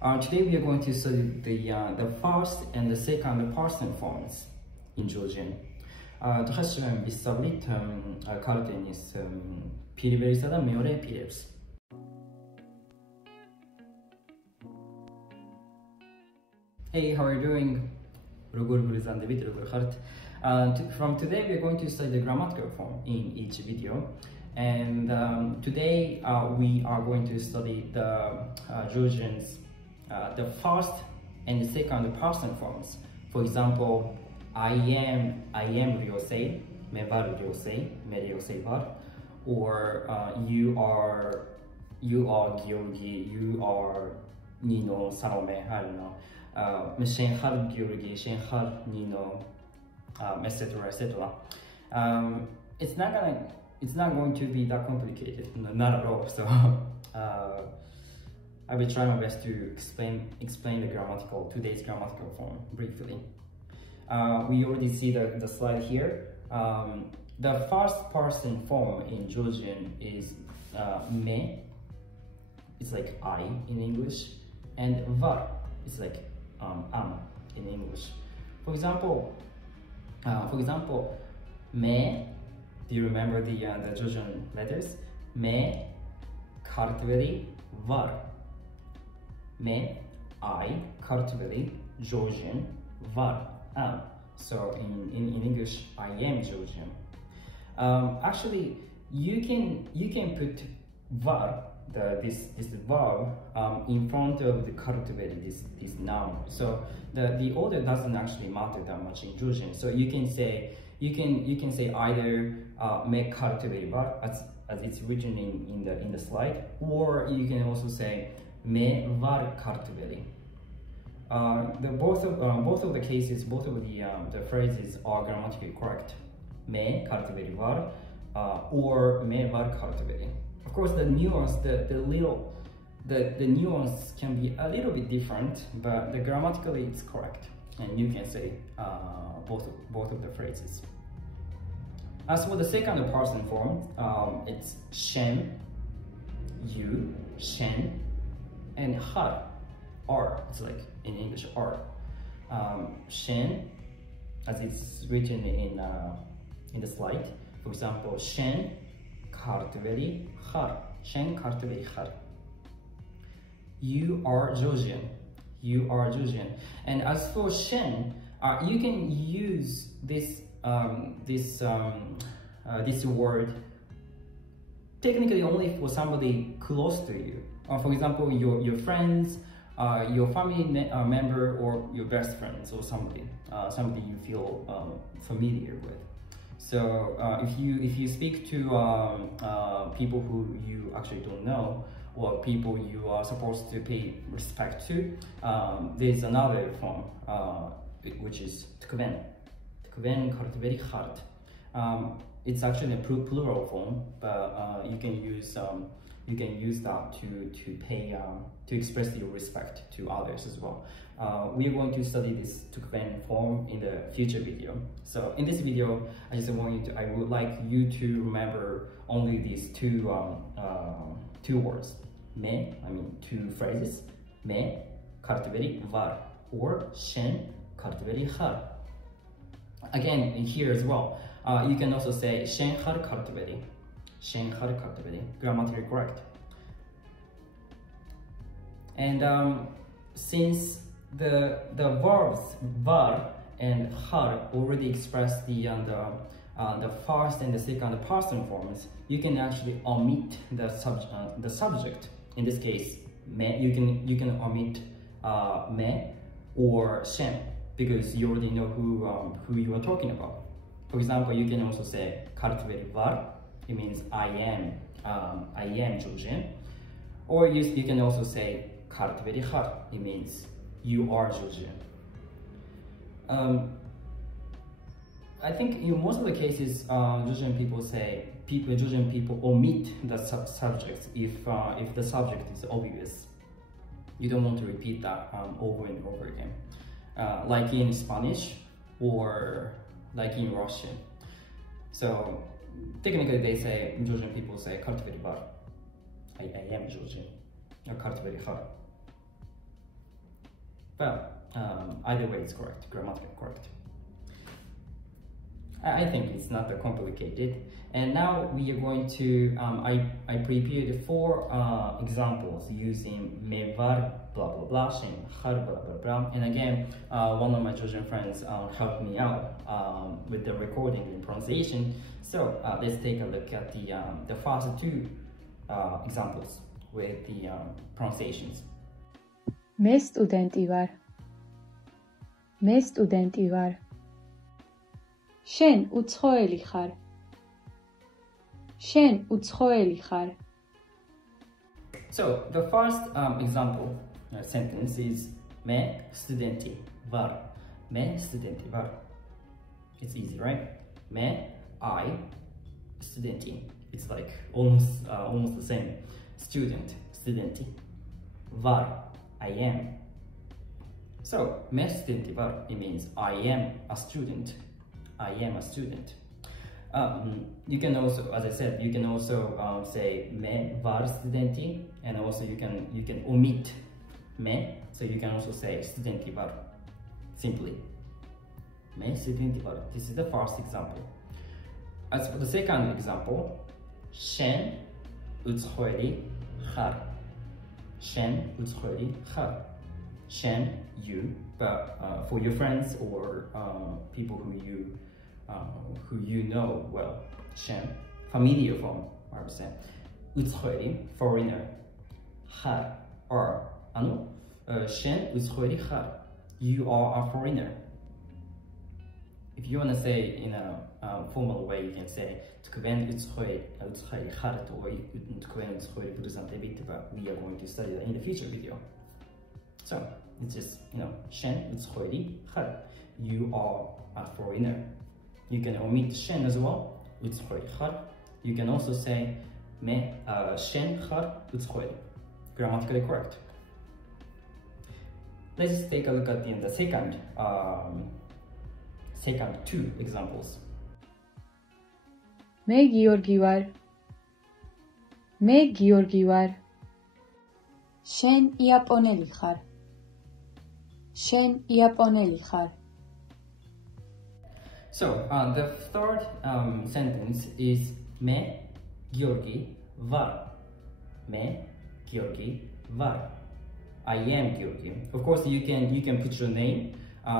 Today we are going to study the first and the second person forms in Georgian. დღეს ვისწავლით ქართენის პირველისა და მეორე პირებს. Hey, how are you doing? From today we are going to study the grammatical form in each video. And today we are going to study the Georgians, the first and the second person forms. For example, I am Ryosei, me var Ryosei, me Ryosei var. Or you are Georgi, you are Nino, Salome, I don't know. Me shen har Georgi, shen har Nino, etc. etc. It's not going to be that complicated, not at all. So I will try my best to explain today's grammatical form briefly. We already see the slide here. The first person form in Georgian is me. It's like I in English, and var. It's like am in English. For example, me. Do you remember the Georgian letters? Me, kartveli, var. Me, I, kartveli, Georgian, var, am. So in English, I am Georgian. Actually, you can put var, this verb, in front of the kartveli, this noun. So the order doesn't actually matter that much in Georgian. So you can say either me kartveli var as it's written in the slide, or you can also say me var kartveli. Both of the cases, both of the phrases are grammatically correct. Me kartveli var or me var kartveli. Of course, the nuance, the nuance can be a little bit different, but grammatically it's correct, and you can say both of the phrases. As for the second person form, it's shen, you, shen, and har, r. It's like in English r. Shen, as it's written in the slide. For example, shen kartveli har. Shen kartveli har. You are Georgian. You are Georgian. And as for shen, you can use this word technically only for somebody close to you. For example, your friends, your family member, or your best friends, or somebody you feel familiar with. So if you speak to people who you actually don't know, or people you are supposed to pay respect to, there's another form, which is tkven. Tkven kartveli hard. It's actually a plural form, but you can use that to express your respect to others as well. We are going to study this tkven form in the future video. So in this video, I would like you to remember only these two words. Me, two phrases. Me kartveli var, or shen kartveli har. Again, here as well, you can also say shen har kartveli. Shen har kartveli, grammatically correct. And since the verbs var and har already express the first and the second person forms, you can actually omit the subject. In this case, me. You can omit me or shen, because you already know who you are talking about. For example, you can also say kartveli var. It means I am Georgian. Or you can also say kartveli har. It means you are Georgian. I think in most of the cases, Georgian people omit the subjects if the subject is obvious. You don't want to repeat that over and over again, like in Spanish or like in Russian. So technically, Georgian people say kartveli var. I am Georgian. Kartveli har. but either way it's correct, grammatically correct. I think it's not that complicated. And now we are going to, I prepared 4 examples using me, var, blah, blah, blah, shen, har, blah, blah, blah. And again, one of my Georgian friends helped me out with the recording and pronunciation. So let's take a look at the first 2 examples with the pronunciations. მე სტუდენტი ვარ. მე სტუდენტი ვარ. შენ უცხოელი ხარ. შენ უცხოელი ხარ. So the first example sentence is მე სტუდენტი ვარ. მე სტუდენტი ვარ. It's easy, right? მე, I, studenti. It's like almost the same. Student, studenti. Var, I am. So, me studenti var, it means I am a student. I am a student. You can also, as I said, you can also say me var studenti, and also you can omit me, so you can also say studenti var, simply. Me studenti var. This is the first example. As for the second example, shen utshoeri har. Shen utshoeri har. Shen, you, but for your friends or people who you know well, shen, familiar form, I would say. Utshoeri, foreigner. Har, or shen utshoeri har. You are a foreigner. If you want to say in a formal way, you can say tkven utshoeri har, or tkven utshoeri burzantebit, but we are going to study that in the future video. So it's just, shen utshoeri har. You are a foreigner. You can omit shen as well, utshoeri har. You can also say me shen har utshoeri. Grammatically correct. Let's take a look at the second 2 examples. მე გიორგი ვარ. მე გიორგი ვარ. შენ იაპონელი ხარ. შენ იაპონელი ხარ. So the third sentence is me Georgi var. Me Georgi var. I am Georgi. Of course, you can put your name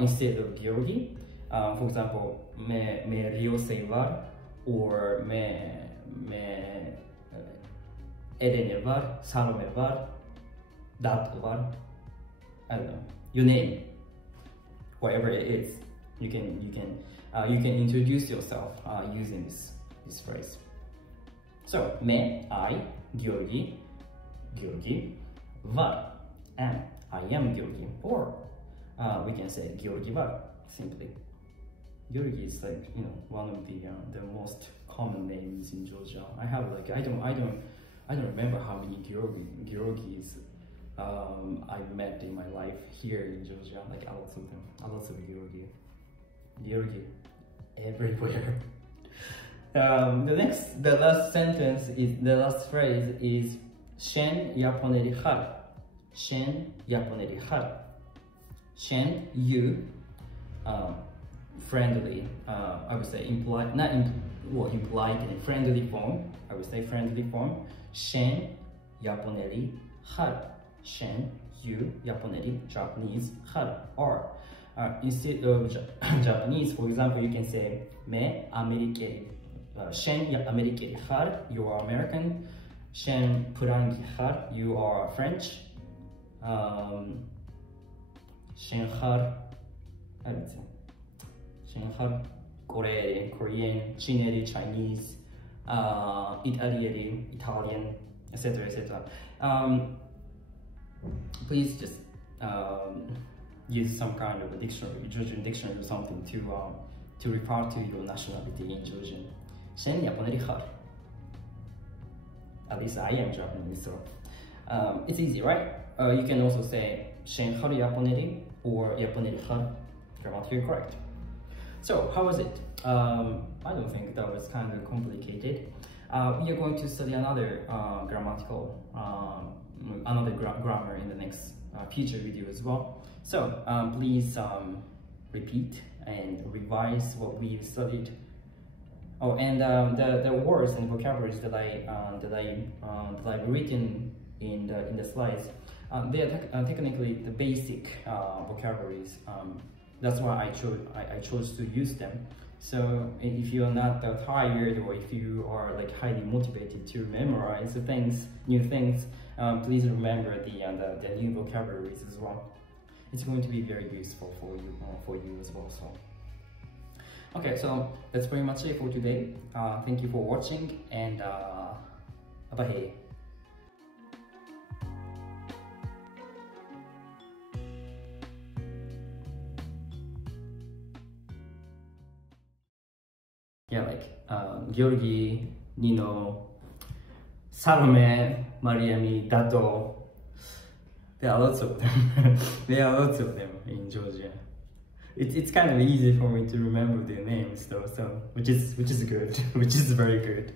instead of Georgi. For example, me Ryosei var, or me Edene var, Salome var, Dato var. I don't know, your name, whatever it is. You can introduce yourself using this phrase. So me, I, Georgi var, and I am Georgi, or we can say Georgi var simply. Georgi is like one of the most common names in Georgia. I have I don't remember how many Georgis I've met in my life here in Georgia. Like a lot of them, lots of Georgi everywhere. The last sentence is the last phrase is shen yaponeri har. Shen yaponeri har. Shen, you, friendly. I would say implied, not implied in friendly form. I would say friendly form. Shen yaponeri har. Shen, you, yaponeri, Japanese, har. Or instead of Japanese, for example, you can say me amerikeri. Shen amerikeri har, you are American. Shen purangi har, you are French. Shen har, I would say Shen har, Korean, Chinese, Chinese, Italian, etc., etc. Please just use some kind of a dictionary, Georgian dictionary or something to refer to your nationality in Georgian. Shen yaponeri har. At least I am Japanese, so it's easy, right? You can also say Shen har yaponeri or yaponeri har. Grammatically correct. So how was it? I don't think that was kind of complicated. We are going to study another grammar in the next future video as well. So please repeat and revise what we've studied. Oh, and the words and vocabularies that I've written in the slides, they are technically the basic vocabularies. That's why I chose to use them. So if you are not tired, or if you are like highly motivated to memorize the things, new things, please remember the new vocabularies as well. It's going to be very useful for you as well. So okay, so that's pretty much it for today. Thank you for watching, and bye. Yeah, like Georgi, Nino, Salome, Mariami, Dato. There are lots of them. There are lots of them in Georgia. It's kind of easy for me to remember their names though, so which is good, which is very good.